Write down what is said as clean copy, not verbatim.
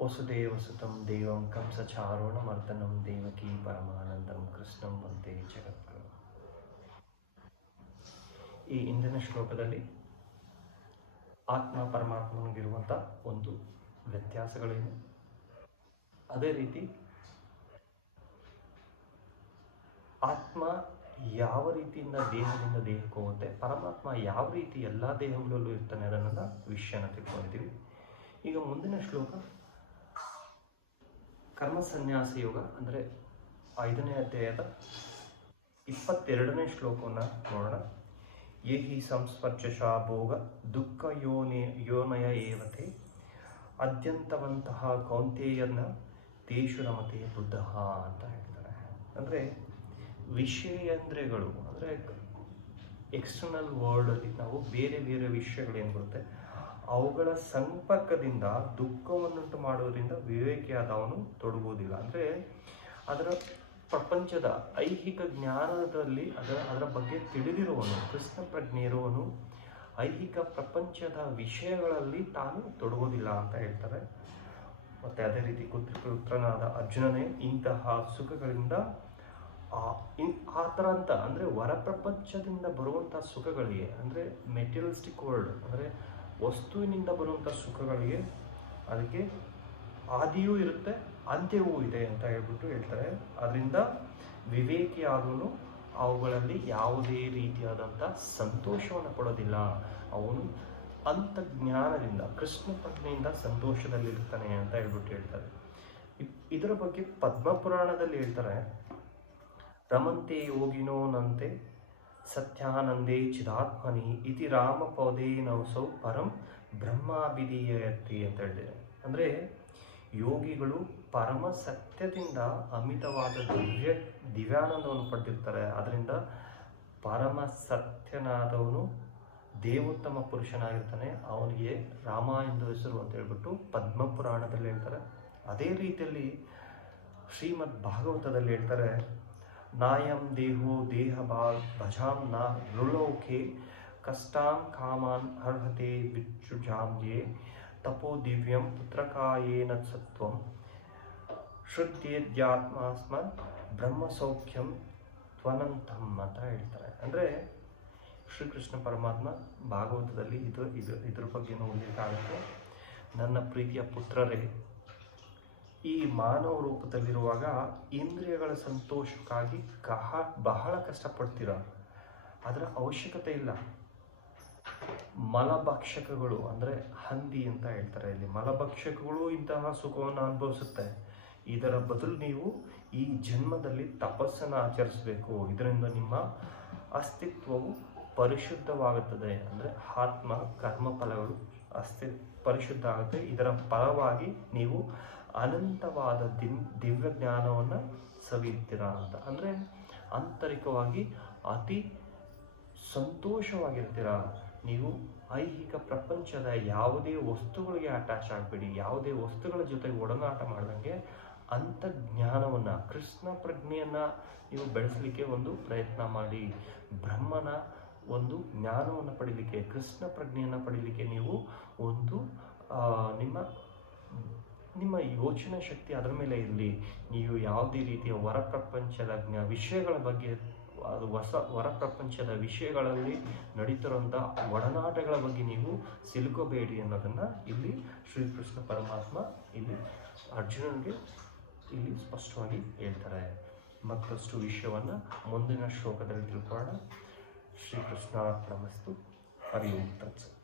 ವಸುದೇವಸುತಂ ದೇವಂ ಕಂಸಚಾರುಣಮರ್ದನಂ ದೇವಕೀ ಪರಮಾನಂದಂ ಕೃಷ್ಣಂ ವಂದೇ ಜಗದ್ಗುರು. ಈ ಇಂದಿನ ಶ್ಲೋಕದಲ್ಲಿ ಆತ್ಮ ಪರಮಾತ್ಮನಿಗಿರುವಂಥ ಒಂದು ವ್ಯತ್ಯಾಸಗಳೇನು, ಅದೇ ರೀತಿ ಆತ್ಮ ಯಾವ ರೀತಿಯಿಂದ ದೇಹದಿಂದ ದೇಹಕ್ಕೆ ಹೋಗುತ್ತೆ, ಪರಮಾತ್ಮ ಯಾವ ರೀತಿ ಎಲ್ಲ ದೇಹಗಳಲ್ಲೂ ಇರ್ತಾನೆ ಅದನ್ನೆಲ್ಲ ವಿಷಯನ ತಿಳ್ಕೊಂಡಿದ್ದೀವಿ. ಈಗ ಮುಂದಿನ ಶ್ಲೋಕ ಕರ್ಮ ಸನ್ಯಾಸ ಯೋಗ ಅಂದರೆ 5ನೇ ಅಧ್ಯಾಯದ 22ನೇ ಶ್ಲೋಕವನ್ನು ನೋಡೋಣ. ಯೇಹಿ ಸಂಸ್ಪರ್ಶಶ ಭೋಗ ದುಃಖ ಯೋನಯ ಏವತೆ ಅದ್ಯಂತವಂತಹ ಕೌಂತೆಯನ್ನ ತೇಷು ರಮತೆ ಬುದ್ಧ ಅಂತ ಹೇಳ್ತಾರೆ. ಅಂದರೆ ವಿಷಯೇಂದ್ರಿಯಗಳು ಅಂದರೆ ಎಕ್ಸ್ಟರ್ನಲ್ ವರ್ಲ್ಡಲ್ಲಿ ನಾವು ಬೇರೆ ಬೇರೆ ವಿಷಯಗಳೇನು ಬರುತ್ತೆ ಅವುಗಳ ಸಂಪರ್ಕದಿಂದ ದುಃಖವನ್ನುಂಟು ಮಾಡೋದ್ರಿಂದ ವಿವೇಕಿಯಾದವನು ತೊಡಗುವುದಿಲ್ಲ. ಅಂದರೆ ಅದರ ಪ್ರಪಂಚದ ಐಹಿಕ ಜ್ಞಾನದಲ್ಲಿ ಅದರ ಬಗ್ಗೆ ತಿಳಿದಿರುವವನು, ಕೃಷ್ಣ ಪ್ರಜ್ಞೆ ಇರುವವನು ಐಹಿಕ ಪ್ರಪಂಚದ ವಿಷಯಗಳಲ್ಲಿ ತಾನು ತೊಡಗೋದಿಲ್ಲ ಅಂತ ಹೇಳ್ತಾರೆ. ಮತ್ತು ಅದೇ ರೀತಿ ಪುತ್ರನಾದ ಅರ್ಜುನನೇ ಇಂತಹ ಸುಖಗಳಿಂದ ಆ ಥರ ಅಂತ ಅಂದರೆ ಹೊರ ಪ್ರಪಂಚದಿಂದ ಬರುವಂಥ ಸುಖಗಳಿಗೆ ಅಂದರೆ ಮೆಟೀರಿಯಲಿಸ್ಟಿಕ್ ವರ್ಲ್ಡ್ ಅಂದರೆ ವಸ್ತುವಿನಿಂದ ಬರುವಂಥ ಸುಖಗಳಿಗೆ ಅದಕ್ಕೆ ಆದಿಯೂ ಇರುತ್ತೆ ಅಂತ್ಯವೂ ಇದೆ ಅಂತ ಹೇಳ್ತಾರೆ. ಅದರಿಂದ ವಿವೇಕಿಯಾದವನು ಅವುಗಳಲ್ಲಿ ಯಾವುದೇ ರೀತಿಯಾದಂಥ ಸಂತೋಷವನ್ನು ಪಡೋದಿಲ್ಲ. ಅವನು ಅಂತಜ್ಞಾನದಿಂದ ಕೃಷ್ಣ ಪ್ರಜ್ಞೆಯಿಂದ ಸಂತೋಷದಲ್ಲಿರ್ತಾನೆ ಅಂತ ಹೇಳ್ತಾರೆ. ಇದರ ಬಗ್ಗೆ ಪದ್ಮಪುರಾಣದಲ್ಲಿ ಹೇಳ್ತಾರೆ, ರಮಂತೆ ಯೋಗಿನೋನಂತೆ ಸತ್ಯಾನಂದೇ ಚಿದಾತ್ಮನಿ ಇತಿ ರಾಮಪೌದೇನೌಸೌ ಪರಂ ಬ್ರಹ್ಮಾಭಿಧೀಯತೆ ಅಂತ ಹೇಳಿದ್ದಾರೆ. ಅಂದರೆ ಯೋಗಿಗಳು ಪರಮ ಸತ್ಯದಿಂದ ಅಮಿತವಾದ ದಿವ್ಯಾನಂದವನ್ನು ಪಡೆದಿರ್ತಾರೆ. ಅದರಿಂದ ಪರಮ ಸತ್ಯನಾದವನು ದೇವೋತ್ತಮ ಪುರುಷನಾಗಿರ್ತಾನೆ, ಅವನಿಗೆ ರಾಮ ಎಂದು ಹೆಸರು ಅಂತ ಹೇಳ್ಬಿಟ್ಟು ಪದ್ಮಪುರಾಣದಲ್ಲಿ ಹೇಳ್ತಾರೆ. ಅದೇ ರೀತಿಯಲ್ಲಿ ಶ್ರೀಮದ್ ಭಾಗವತದಲ್ಲಿ ಹೇಳ್ತಾರೆ, ನಾಯಂ ದೇಹೋ ದೇಹ ಭಜಾಂ ನ ನೃಲೋಕೆ ಕಷ್ಟಾನ್ ಕಾಮಾನ್ ಅರ್ಹತೆ ವಿಚುಜಾಮ್ಯೆ ತಪೋ ದಿವ್ಯಂ ಪುತ್ರಕಾಯೇನ ಸತ್ವಂ ಶ್ರುತ್ಯೇದ್ಯಾತ್ಮಾಸ್ಮ ಬ್ರಹ್ಮಸೌಖ್ಯಂ ತ್ವನಂತಂ ಅಂತ ಹೇಳ್ತಾರೆ. ಅಂದರೆ ಶ್ರೀಕೃಷ್ಣ ಪರಮಾತ್ಮ ಭಾಗವತದಲ್ಲಿ ಇದ್ರ ಬಗ್ಗೆನೂ ಉಲ್ಲೇಖ ಆಗುತ್ತೆ. ನನ್ನ ಪ್ರೀತಿಯ ಪುತ್ರರೇ, ಈ ಮಾನವ ರೂಪದಲ್ಲಿರುವಾಗ ಇಂದ್ರಿಯಗಳ ಸಂತೋಷಕ್ಕಾಗಿ ಬಹಳ ಕಷ್ಟಪಡ್ತೀರ. ಅದರ ಅವಶ್ಯಕತೆ ಇಲ್ಲ. ಮಲಭಕ್ಷಕಗಳು ಅಂದರೆ ಹಂದಿ ಅಂತ ಹೇಳ್ತಾರೆ, ಇಲ್ಲಿ ಮಲಭಕ್ಷಕಗಳು ಇಂತಹ ಸುಖವನ್ನು ಅನುಭವಿಸುತ್ತೆ. ಇದರ ಬದಲು ನೀವು ಈ ಜನ್ಮದಲ್ಲಿ ತಪಸ್ಸನ್ನು ಆಚರಿಸಬೇಕು. ಇದರಿಂದ ನಿಮ್ಮ ಅಸ್ತಿತ್ವವು ಪರಿಶುದ್ಧವಾಗುತ್ತದೆ. ಅಂದರೆ ಆತ್ಮ ಕರ್ಮ ಫಲಗಳು ಪರಿಶುದ್ಧ ಆಗುತ್ತೆ. ಇದರ ಫಲವಾಗಿ ನೀವು ಅನಂತವಾದ ದಿವ್ಯ ಜ್ಞಾನವನ್ನು ಸವಿಯುತ್ತೀರಾ ಅಂತ. ಅಂದರೆ ಆಂತರಿಕವಾಗಿ ಅತಿ ಸಂತೋಷವಾಗಿರ್ತೀರ. ನೀವು ಐಹಿಕ ಪ್ರಪಂಚದ ಯಾವುದೇ ವಸ್ತುಗಳಿಗೆ ಅಟ್ಯಾಚ್ ಆಗಬೇಡಿ, ಯಾವುದೇ ವಸ್ತುಗಳ ಜೊತೆಗೆ ಒಡನಾಟ ಮಾಡ್ದಂಗೆ ಅಂತರ್ಜ್ಞಾನವನ್ನು ಕೃಷ್ಣ ಪ್ರಜ್ಞೆಯನ್ನು ನೀವು ಬೆಳೆಸಲಿಕ್ಕೆ ಒಂದು ಪ್ರಯತ್ನ ಮಾಡಿ. ಬ್ರಹ್ಮನ ಒಂದು ಜ್ಞಾನವನ್ನು ಪಡೀಲಿಕ್ಕೆ, ಕೃಷ್ಣ ಪ್ರಜ್ಞೆಯನ್ನು ಪಡೀಲಿಕ್ಕೆ ನೀವು ಒಂದು ನಿಮ್ಮ ಯೋಚನಾ ಶಕ್ತಿ ಅದರ ಮೇಲೆ ಇರಲಿ. ನೀವು ಯಾವುದೇ ರೀತಿಯ ಹೊರ ಪ್ರಪಂಚದ ವಿಷಯಗಳ ಬಗ್ಗೆ, ಅದು ಹೊರ ಪ್ರಪಂಚದ ವಿಷಯಗಳಲ್ಲಿ ನಡೀತಿರೋಂಥ ಒಡನಾಟಗಳ ಬಗ್ಗೆ ನೀವು ಸಿಲುಕೋಬೇಡಿ ಅನ್ನೋದನ್ನು ಇಲ್ಲಿ ಶ್ರೀಕೃಷ್ಣ ಪರಮಾತ್ಮ ಇಲ್ಲಿ ಅರ್ಜುನನಿಗೆ ಇಲ್ಲಿ ಸ್ಪಷ್ಟವಾಗಿ ಹೇಳ್ತಾರೆ. ಮತ್ತಷ್ಟು ವಿಷಯವನ್ನು ಮುಂದಿನ ಶ್ಲೋಕದಲ್ಲಿ ತಿಳ್ಕೊಳ್ಳೋಣ. ಶ್ರೀಕೃಷ್ಣ ನಮಸ್ತು. ಹರಿ ಓಂ ತತ್ಸತ್.